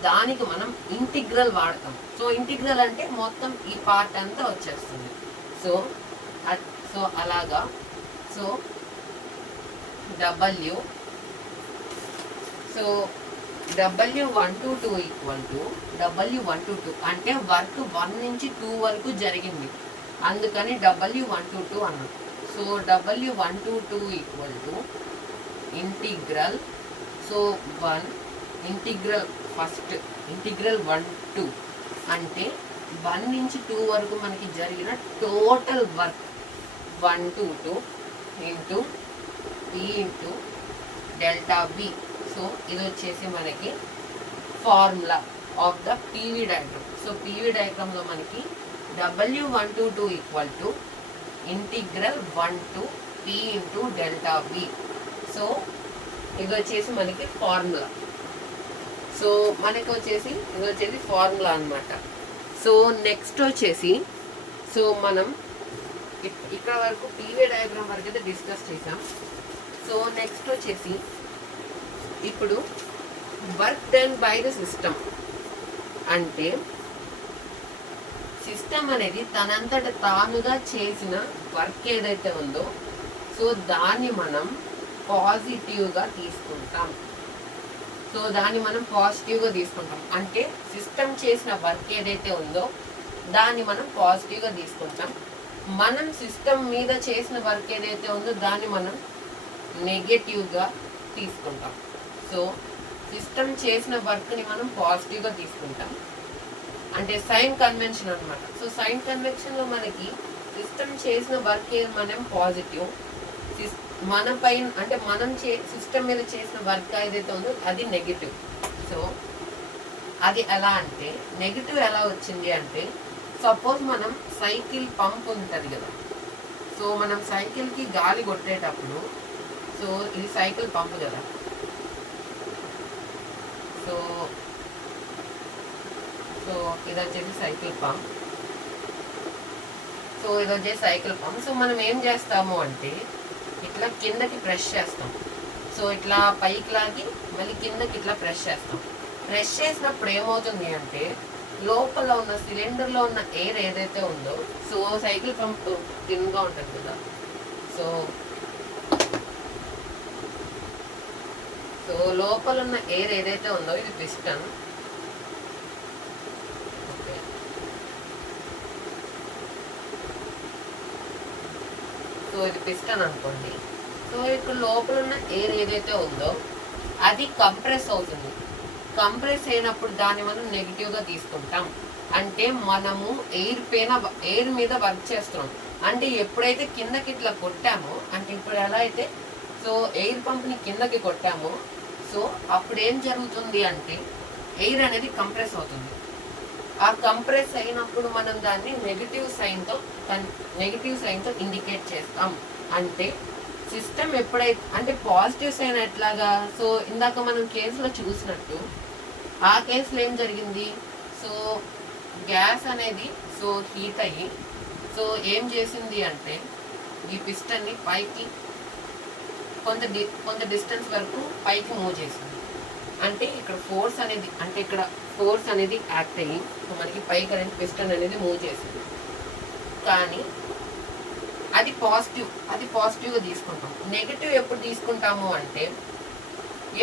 దానికి మనం ఇంటిగ్రల్ వాడతాం. సో ఇంటిగ్రల్ అంటే మొత్తం ఈ పార్ట్ అంతా వచ్చేస్తుంది. సో సో అలాగా so W, so W122 equal to W122 అంటే వర్క్ 1 నుంచి 2 వరకు జరిగింది, అందుకని W122 అన్నాం. So W122 equal to integral, so 1 integral first integral 1 2 అంటే 1 నుంచి 2 వరకు మనకి జరిగిన total work 122 into P into delta B. So ఇది వచ్చేసి మనకి formula of the PV diagram. So PV డయాగ్రామ్లో మనకి W122 equal to integral 1 to P into delta B. So ఇది వచ్చేసి మనకి ఫార్ములా. సో మనకి వచ్చేసి ఇది వచ్చేసి ఫార్ములా అనమాట. సో నెక్స్ట్ వచ్చేసి సో మనం ఇక్కడ వరకు పీవీ డయాగ్రామ్ వరకు అయితే డిస్కస్ చేసాం. సో నెక్స్ట్ వచ్చేసి ఇప్పుడు work done by the system అంటే సిస్టమ్ అనేది తనంతట తానుగా చేసిన వర్క్ ఏదైతే ఉందో సో దాన్ని మనం పాజిటివ్గా తీసుకుంటాం. సో దాన్ని మనం పాజిటివ్గా తీసుకుంటాం అంటే సిస్టమ్ చేసిన వర్క్ ఏదైతే ఉందో దాన్ని మనం పాజిటివ్గా తీసుకుంటాం. మనం సిస్టమ్ మీద చేసిన వర్క్ ఏదైతే ఉందో దాన్ని మనం నెగటివ్గా తీసుకుంటాం. సో సిస్టమ్ చేసిన వర్క్ని మనం పాజిటివ్గా తీసుకుంటాం అంటే సైన్ కన్వెన్షన్ అనమాట. సో సైన్ కన్వెన్షన్లో మనకి సిస్టమ్ చేసిన వర్క్ మనం పాజిటివ్, మన పైన అంటే మనం సిస్టమ్ మీద చేసిన వర్క్ ఏదైతే ఉందో అది నెగిటివ్. సో అది ఎలా అంటే నెగిటివ్ ఎలా వచ్చింది అంటే సపోజ్ మనం సైకిల్ పంప్ ఉంటుంది కదా. సో మనం సైకిల్కి గాలి కొట్టేటప్పుడు సో ఇది సైకిల్ పంప్ కదా. సో సో ఇది వచ్చేసి సైకిల్ పంప్. సో ఇది వచ్చేసి సైకిల్ పంప్. సో మనం ఏం చేస్తాము అంటే ఇట్లా కిందకి ప్రెస్ చేస్తాం. సో ఇట్లా పైకి లాగి మళ్ళీ కిందకి ఇట్లా ప్రెస్ చేస్తాం. ప్రెస్ చేసినప్పుడు ఏమవుతుంది అంటే లోపల ఉన్న సిలిండర్లో ఉన్న ఎయిర్ ఏదైతే ఉందో, సో సైకిల్ పంప్ థిన్గా ఉంటుంది కదా, సో లోపల ఉన్న ఎయిర్ ఏదైతే ఉందో ఇది పిస్టన్. ఓకే, సో ఇది పిస్టన్ అనుకోండి. సో ఇక్కడ లోపల ఉన్న ఎయిర్ ఏదైతే ఉందో అది కంప్రెస్ అవుతుంది. కంప్రెస్ అయినప్పుడు దాన్ని మనం నెగిటివ్గా తీసుకుంటాం. అంటే మనము ఎయిర్ మీద వర్క్ చేస్తున్నాం. అంటే ఎప్పుడైతే కిందకి ఇట్లా కొట్టామో, అంటే ఇప్పుడు ఎలా అయితే సో ఎయిర్ పంప్ని కిందకి కొట్టామో, సో అప్పుడు ఏం జరుగుతుంది అంటే ఎయిర్ అనేది కంప్రెస్ అవుతుంది. ఆ కంప్రెస్ అయినప్పుడు మనం దాన్ని నెగిటివ్ సైన్తో ఇండికేట్ చేస్తాం. అంటే సిస్టమ్ ఎప్పుడైతే అంటే పాజిటివ్ సైన్ ఎట్లాగా, సో ఇందాక మనం కేసులో చూసినట్టు ఆ కేసులో ఏం జరిగింది, సో గ్యాస్ అనేది సో హీట్ అయ్యి సో ఏం చేసింది అంటే ఈ పిస్టన్ని పైకి కొంత డిస్టెన్స్ వరకు పైకి మూవ్ చేసింది. అంటే ఇక్కడ ఫోర్స్ అనేది యాక్ట్ అయ్యి మనకి పైకి అనేది పిస్టన్ అనేది మూవ్ చేసింది. కానీ అది పాజిటివ్గా తీసుకుంటాం. నెగిటివ్ ఎప్పుడు తీసుకుంటాము అంటే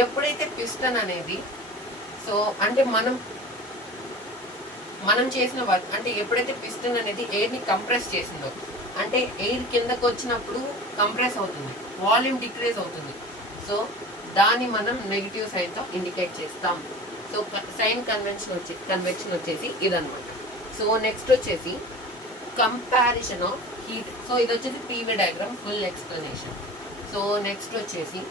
ఎప్పుడైతే పిస్టన్ అనేది సో అంటే మనం చేసిన వర్క్, అంటే ఎప్పుడైతే పిస్టన్ అనేది ఎయిర్ని కంప్రెస్ చేసిందో, అంటే ఎయిర్ కిందకు వచ్చినప్పుడు కంప్రెస్ అవుతుంది, వాల్యూమ్ డిక్రీజ్ అవుతుంది. సో దాన్ని మనం నెగిటివ్ సైన్తో ఇండికేట్ చేస్తాం. సో సైన్ కన్వెన్షన్ వచ్చేసి ఇదనమాట. సో నెక్స్ట్ వచ్చేసి కంపారిజన్ ఆఫ్ హీట్. సో ఇది వచ్చేసి PV diagram full explanation. So next వచ్చేసి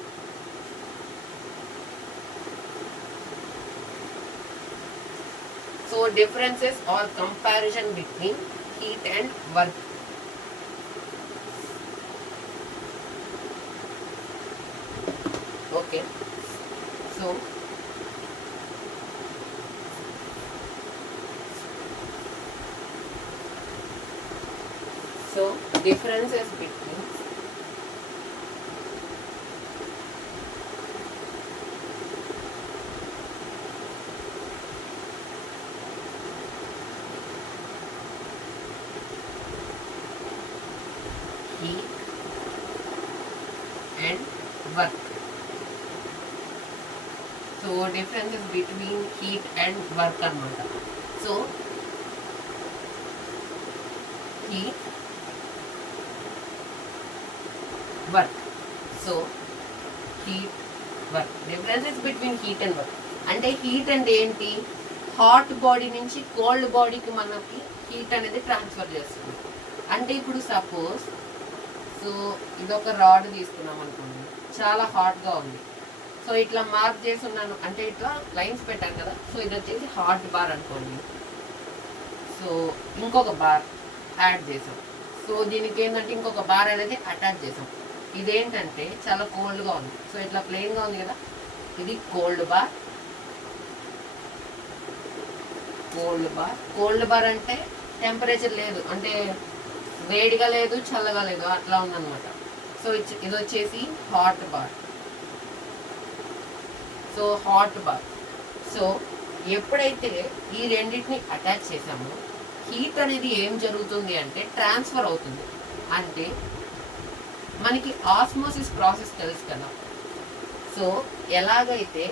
so differences or comparison between heat and work. Okay, so differences between heat and work. So differences between heat and work anamata. So heat, work. So heat, work. Differences between heat and work. అంటే హీట్ అంటే ఏంటి, హాట్ బాడీ నుంచి కోల్డ్ బాడీకి మనకి హీట్ అనేది ట్రాన్స్ఫర్ చేస్తుంది. అంటే ఇప్పుడు సపోజ్ సో ఇదొక రాడ్ తీసుకున్నాం అనుకోండి, చాలా హాట్గా ఉంది. సో ఇట్లా మార్క్ చేసి ఉన్నాను, అంటే ఇట్లా లైన్స్ పెట్టాను కదా, సో ఇది వచ్చేసి హాట్ బార్ అనుకోండి. సో ఇంకొక బార్ యాడ్ చేసాం. సో దీనికి ఏంటంటే ఇంకొక బార్ అనేది అటాచ్ చేసాం. ఇదేంటంటే చాలా కోల్డ్గా ఉంది. సో ఇట్లా ప్లెయిన్గా ఉంది కదా, ఇది కోల్డ్ బార్. కోల్డ్ బార్ అంటే టెంపరేచర్ లేదు, అంటే వేడిగా లేదు చల్లగా లేదు, అట్లా ఉందన్నమాట. సో ఇది వచ్చేసి హాట్ బార్. సో ఎప్పుడైతే ఈ రెండింటిని అటాచ్ చేసామో హీట్ అనేది ఏం జరుగుతుంది అంటే ట్రాన్స్ఫర్ అవుతుంది. అంటే మనకి ఆస్మోసిస్ ప్రాసెస్ తెలుసు కదా. సో ఎలాగైతే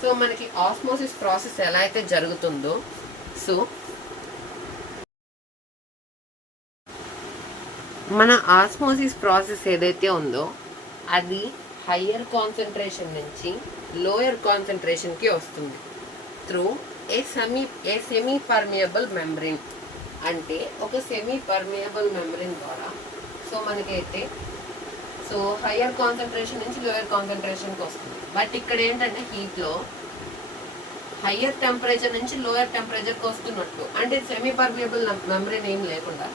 సో మనకి ఆస్మోసిస్ ప్రాసెస్ ఎలా అయితే జరుగుతుందో, సో మన ఆస్మోసిస్ ప్రాసెస్ ఏదైతే ఉందో అది హయ్యర్ కాన్సన్ట్రేషన్ నుంచి లోయర్ కాన్సన్ట్రేషన్కి వస్తుంది through a semi permeable membrane. అంటే ఒక సెమీ పర్మియబుల్ మెంబ్రెయిన్ ద్వారా సో మనకైతే సో హయ్యర్ కాన్సన్ట్రేషన్ నుంచి లోయర్ కాన్సన్ట్రేషన్కి వస్తుంది. బట్ ఇక్కడ ఏంటంటే హీట్లో హయ్యర్ టెంపరేచర్ నుంచి లోయర్ టెంపరేచర్కి వస్తున్నట్టు, అంటే సెమీ పర్మియబుల్ మెంబ్రెయిన్ ఏం లేకుండా.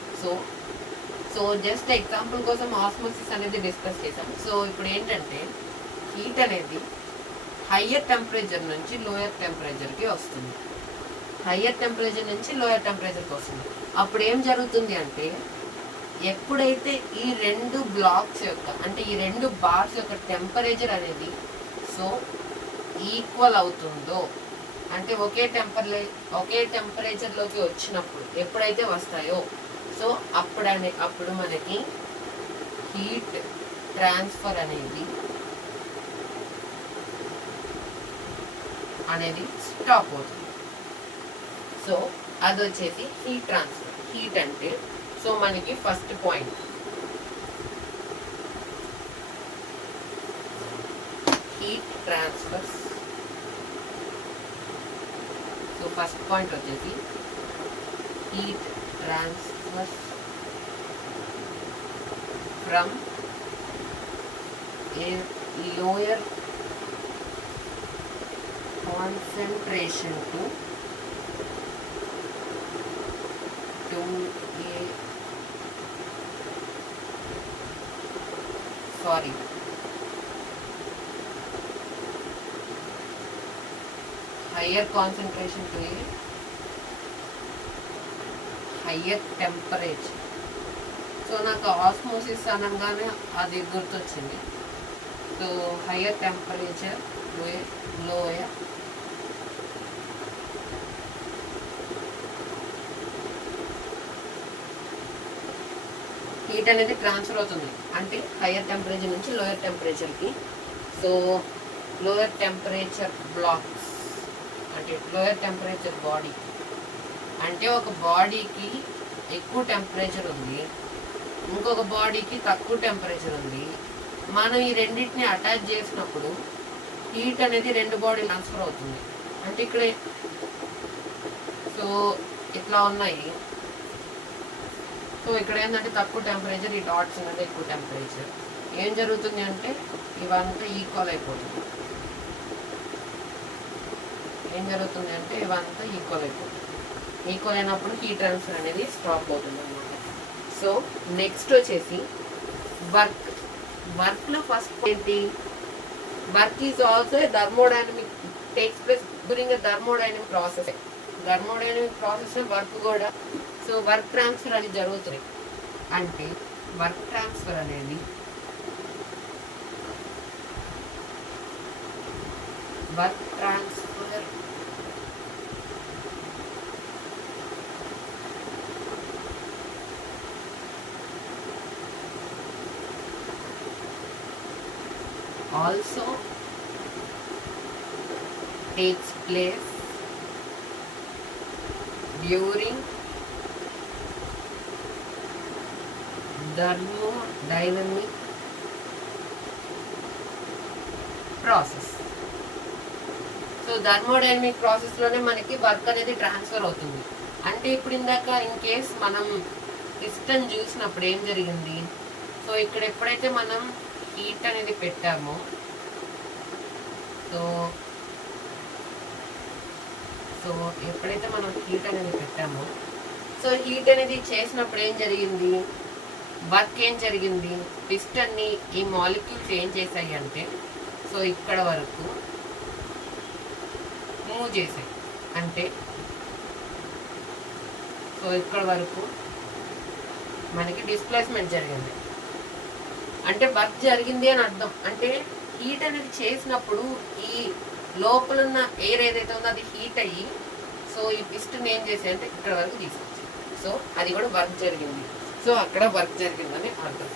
సో జస్ట్ ఎగ్జాంపుల్ కోసం ఆస్మోసిస్ అనేది డిస్కస్ చేసాం. సో ఇప్పుడు ఏంటంటే హీట్ అనేది హయ్యర్ టెంపరేచర్ నుంచి లోయర్ టెంపరేచర్కి వస్తుంది. అప్పుడు ఏం జరుగుతుంది అంటే ఎప్పుడైతే ఈ రెండు బ్లాక్స్ యొక్క అంటే ఈ రెండు బార్స్ యొక్క టెంపరేచర్ అనేది సో ఈక్వల్ అవుతుందో అంటే ఒకే టెంపరేచర్లోకి వచ్చినప్పుడు ఎప్పుడైతే వస్తాయో సో అప్పుడు మనకి హీట్ ట్రాన్స్ఫర్ అనేది స్టాప్ అవుతుంది. సో అది వచ్చేసి హీట్ ట్రాన్స్ఫర్. హీట్ అంటే సో మనకి first point heat transfers. So first point వచ్చేసి heat transfers from a lower concentration to higher concentration to a higher temperature. So నాకు ఆస్మోసిస్ అనగానే అది గుర్తొచ్చింది. So higher temperature to a lower heat అనేది ట్రాన్స్ఫర్ అవుతుంది అంటే హయ్యర్ టెంపరేచర్ నుంచి లోయర్ టెంపరేచర్కి. సో లోయర్ టెంపరేచర్ బ్లాక్స్ అంటే లోయర్ టెంపరేచర్ బాడీ అంటే ఒక బాడీకి ఎక్కువ టెంపరేచర్ ఉంది, ఇంకొక బాడీకి తక్కువ టెంపరేచర్ ఉంది. మనం ఈ రెండింటిని అటాచ్ చేసినప్పుడు హీట్ అనేది రెండు బాడీ ట్రాన్స్ఫర్ అవుతుంది. అంటే ఇక్కడ సో ఇట్లా ఉన్నాయి. సో ఇక్కడ ఏంటంటే తక్కువ టెంపరేచర్, ఈ డాట్స్ అనేది ఎక్కువ టెంపరేచర్. ఏం జరుగుతుంది అంటే ఇవంతా ఈక్వల్ అయిపోతుంది. ఈక్వల్ అయినప్పుడు హీట్ ట్రాన్స్ఫర్ అనేది స్టాప్ అవుతుంది అన్నమాట. సో నెక్స్ట్ వచ్చేసి వర్క్లో ఫస్ట్ ఏంటి, work is also thermodynamic takes place during thermodynamic process. Thermodynamic process work కూడా సో వర్క్ ట్రాన్స్ఫర్ అనేది జరుగుతుంది. అంటే వర్క్ ట్రాన్స్ఫర్ అనేది also takes place during thermodynamic process. So thermodynamic ప్రాసెస్లోనే మనకి వర్క్ అనేది ట్రాన్స్ఫర్ అవుతుంది. అంటే ఇప్పుడు ఇందాక ఇన్ కేస్ మనం పిస్టన్ చూసినప్పుడు ఏం జరిగింది, సో ఇక్కడ ఎప్పుడైతే మనం హీట్ అనేది పెట్టామో ఎప్పుడైతే మనం హీట్ అనేది పెట్టామో సో హీట్ అనేది చేసినప్పుడు ఏం జరిగింది, వర్క్ ఏం జరిగింది, పిస్టన్ని ఈ మాలిక్యూల్స్ ఏం చేశాయి అంటే సో ఇక్కడ వరకు మూవ్ చేసాయి. అంటే సో ఇక్కడ వరకు మనకి డిస్ప్లేస్మెంట్ జరిగింది. అంటే వర్క్ జరిగింది అని అర్థం. అంటే హీట్ అనేది చేసినప్పుడు ఈ లోపల ఉన్న ఎయిర్ ఏదైతే ఉందో అది హీట్ అయ్యి సో ఈ పిస్టన్ ఏం చేసాయి అంటే ఇక్కడ వరకు తీసుకొచ్చింది. సో అది కూడా వర్క్ జరిగింది. సో అక్కడ వర్క్ జరిగిందని అర్థం.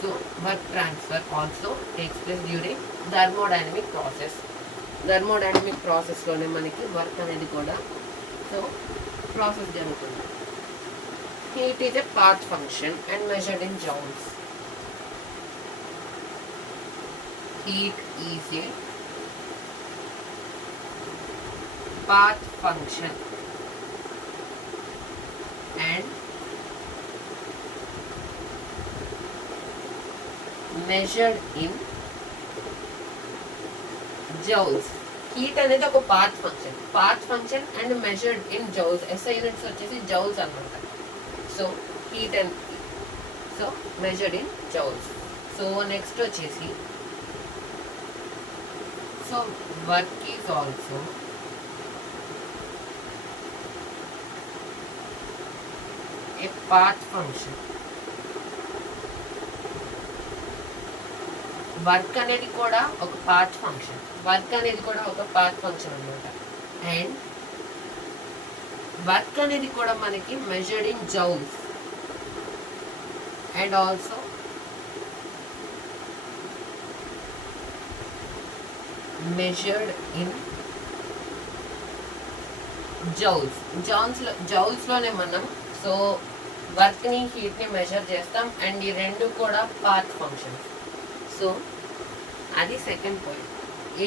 So work transfer also takes place during thermodynamic process. Thermodynamic ప్రాసెస్లోనే మనకి వర్క్ అనేది కూడా సో ప్రాసెస్ జరుగుతుంది. Heat is a path function and measured in joules. Heat is a path function and measured in joules. Heat అనేది ఒక path function and measured in joules. SI units వచ్చేసి జౌల్స్ అన్నమాట. So heat and so measured in joules. So next వచ్చేసి so work is also a path function work అనేది కూడా ఒక పార్ట్ ఫంక్షన్. వర్క్ అనేది కూడా ఒక పార్ట్ ఫంక్షన్ అనమాట. అండ్ వర్క్ అనేది కూడా మనకి measured in joules and also measured in జౌల్స్లోనే మనం సో వర్క్ని హీట్ని మెజర్ చేస్తాం. అండ్ ఈ రెండు కూడా పార్ట్ ఫంక్షన్స్. సో అది సెకండ్ పాయింట్.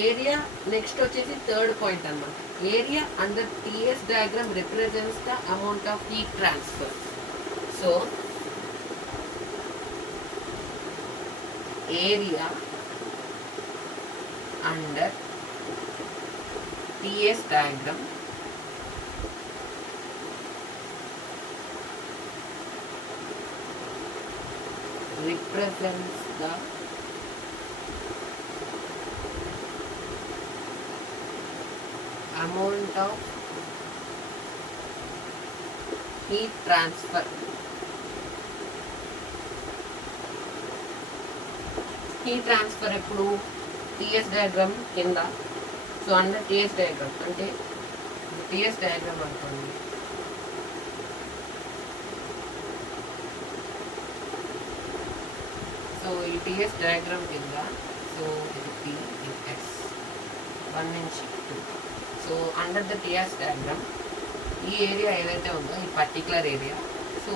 ఏరియా నెక్స్ట్ వచ్చేసి థర్డ్ పాయింట్ అన్నమాట. Area under TS diagram represents the amount of heat transfer. So area under TS diagram represents the amount of heat transfer. Heat transfer ఎప్పుడు టీఎస్ డయాగ్రామ్ కింద. సో అండర్ టీఎస్ డయాగ్రామ్ అంటే టీఎస్ డయాగ్రామ్ అనుకోండి. సో ఈ టీఎస్ డయాగ్రామ్ కింద సో ఇది P ఇది S 1 నుంచి 2. So under the TS diagram ఈ ఏరియా ఏదైతే ఉందో ఈ పర్టికులర్ ఏరియా సో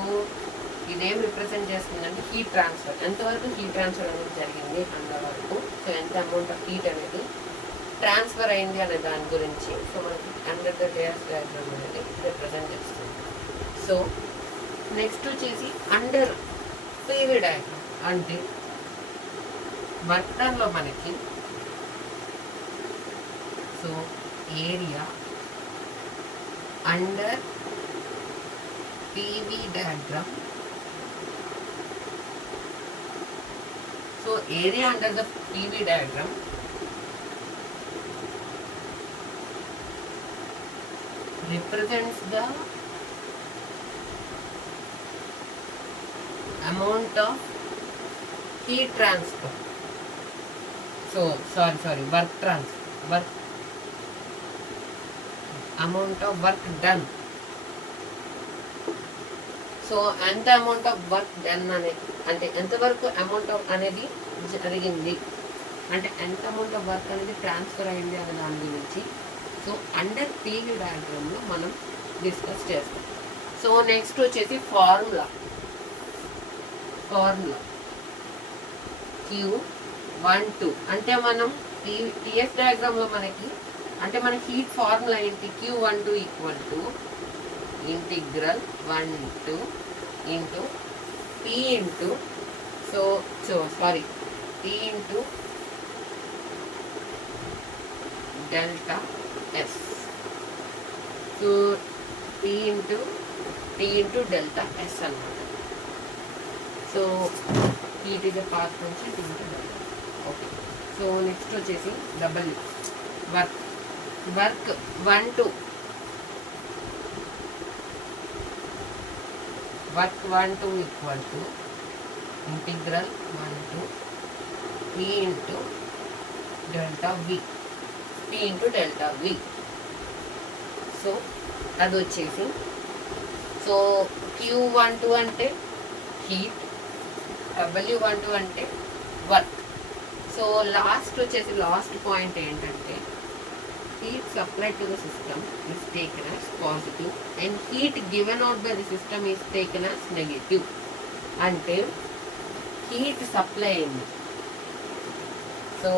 ఇదేం రిప్రజెంట్ చేస్తుందంటే హీట్ ట్రాన్స్ఫర్. ఎంతవరకు హీట్ ట్రాన్స్ఫర్ అనేది జరిగింది అంతవరకు. సో ఎంత అమౌంట్ ఆఫ్ హీట్ అనేది ట్రాన్స్ఫర్ అయింది అనే దాని గురించి సో మనకి అండర్ ద టీఎస్ డయాగ్రామ్ అనేది రిప్రజెంట్ చేస్తుంది. సో నెక్స్ట్ వచ్చేసి అండర్ PV డయాగ్రామ్ అంటే వర్క్ డన్లో మనకి so area under PV diagram. So area under the PV diagram represents the amount of heat transfer. So work amount of work done. So ఎంత అమౌంట్ ఆఫ్ వర్క్ డన్ అనేది అంటే ఎంతవరకు అమౌంట్ ఆఫ్ అనేది జరిగింది అంటే ఎంత అమౌంట్ ఆఫ్ వర్క్ అనేది ట్రాన్స్ఫర్ అయింది అనే దాని గురించి సో అండర్ PV డయాగ్రామ్లో మనం డిస్కస్ చేస్తాం. సో నెక్స్ట్ వచ్చేసి ఫార్ములా Q12 అంటే మనం టీఎస్ డయాగ్రామ్లో మనకి అంటే మన హీట్ ఫార్ములా ఏంటి? Q12 equal to integral 1 into P into P into delta S. So P into delta S అన్నమాట. So heat is a part నుంచి T into delta. Okay. So next వచ్చేసి double work 12 equal to integral 1 P into delta V. So అది వచ్చేసి సో Q12 అంటే హీట్, W12 అంటే వర్క్. సో లాస్ట్ పాయింట్ ఏంటంటే heat supplied to the system is taken as positive and heat given out by the system is taken as negative. అంటే హీట్ సప్లై అయింది. సో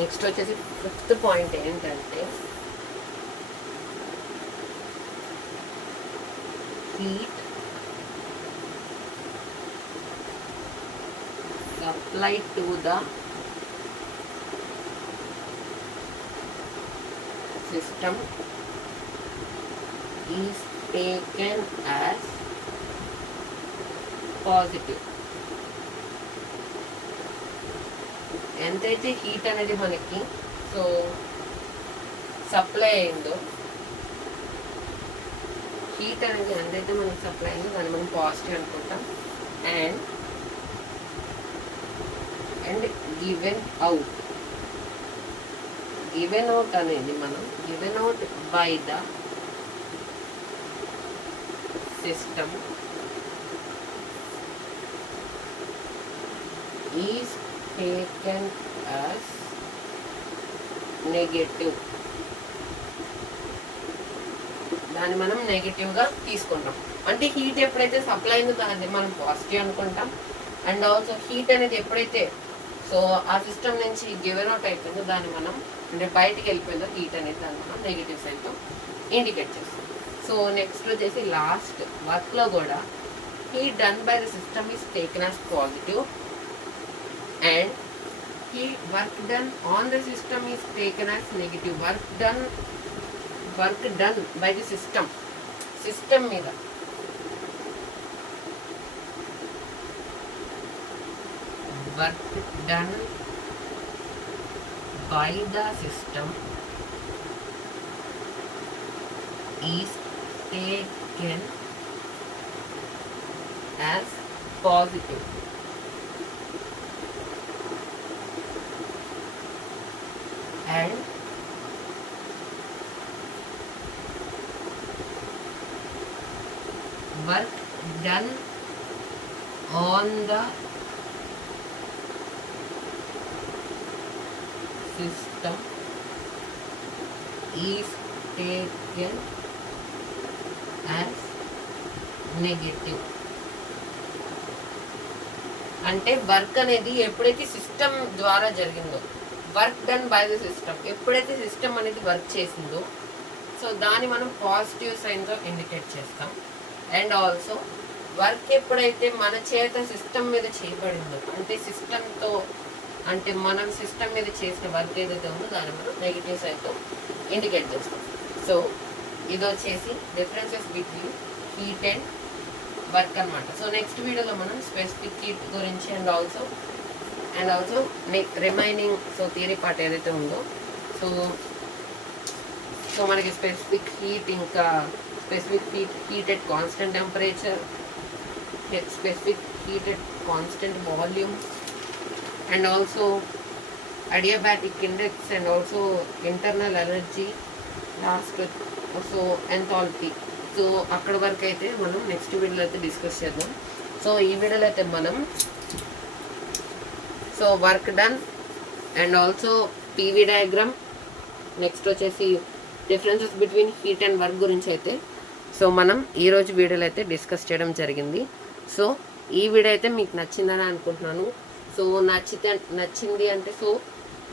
నెక్స్ట్ వచ్చేసి ఫిఫ్త్ పాయింట్ ఏంటంటే heat supplied to the system is taken as positive. ఎంతైతే హీట్ అనేది మనకి సప్లై అయిందో హీట్ అనేది ఎంతైతే మనకి సప్లై అయిందో దాన్ని మనం పాజిటివ్ అనుకుంటాం. అండ్ గివెన్ అవుట్ అనేది మనం given out by the system is taken as negative. దాన్ని మనం నెగిటివ్గా తీసుకుంటాం. అంటే హీట్ ఎప్పుడైతే సప్లై అయిందో దాన్ని మనం పాజిటివ్ అనుకుంటాం. అండ్ ఆల్సో హీట్ అనేది ఎప్పుడైతే సో ఆ సిస్టమ్ నుంచి గివెన్ అవుట్ అయిపోయిందో దాన్ని మనం అంటే బయటికి వెళ్ళిపోయిందో హీట్ అనేది దాన్ని మనం నెగిటివ్ సైన్తో ఇండికేట్ చేస్తాం. సో నెక్స్ట్ వచ్చేసి లాస్ట్ వర్క్లో కూడా heat done by the system is taken as positive and work done on the system is taken as negative. Work done by the system మీద work done by the system is taken as positive and work done on the system is taken as negative. అంటే వర్క్ అనేది ఎప్పుడైతే సిస్టమ్ ద్వారా జరిగిందో work done by the system ఎప్పుడైతే సిస్టమ్ అనేది వర్క్ చేసిందో సో దాన్ని మనం పాజిటివ్ సైన్తో ఇండికేట్ చేస్తాం. అండ్ ఆల్సో వర్క్ ఎప్పుడైతే మన చేత సిస్టమ్ మీద చేయబడిందో అంటే సిస్టమ్తో అంటే మనం సిస్టమ్ మీద చేసిన వర్క్ ఏదైతే ఉందో దాన్ని మనం నెగిటివ్ సైడ్తో ఇండికేట్ చేస్తాం. సో ఇది వచ్చేసి differences between heat and work అనమాట. సో నెక్స్ట్ వీడియోలో మనం స్పెసిఫిక్ హీట్ గురించి and also remaining so theory part ఏదైతే ఉందో సో మనకి స్పెసిఫిక్ హీట్ ఇంకా specific heat at constant temperature, specific heat at constant volume, and also adiabatic index and also internal energy, last also enthalpy. So అక్కడ వరకు అయితే మనం నెక్స్ట్ వీడియోలో అయితే డిస్కస్ చేద్దాం. సో ఈ వీడియోలో అయితే మనం so work done and also PV diagram next వచ్చేసి differences between heat and work గురించి అయితే సో మనం ఈరోజు వీడియోలో అయితే డిస్కస్ చేయడం జరిగింది. సో ఈ వీడియో అయితే మీకు నచ్చిందని అనుకుంటున్నాను. సో నచ్చింది అంటే సో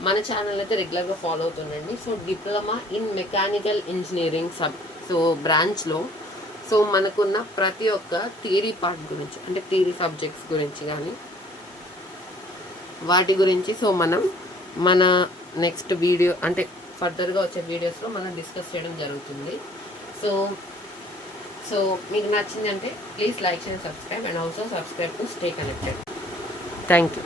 మన ఛానల్ అయితే రెగ్యులర్గా ఫాలో అవుతుండండి. So diploma in mechanical engineering so బ్రాంచ్లో సో మనకున్న ప్రతి ఒక్క థియరీ పార్ట్ గురించి అంటే థియరీ సబ్జెక్ట్స్ గురించి కానీ వాటి గురించి సో మనం మన నెక్స్ట్ వీడియో అంటే ఫర్దర్గా వచ్చే వీడియోస్లో మనం డిస్కస్ చేయడం జరుగుతుంది. సో మీకు నచ్చిందంటే please like and subscribe and also subscribe to stay connected. Thank you.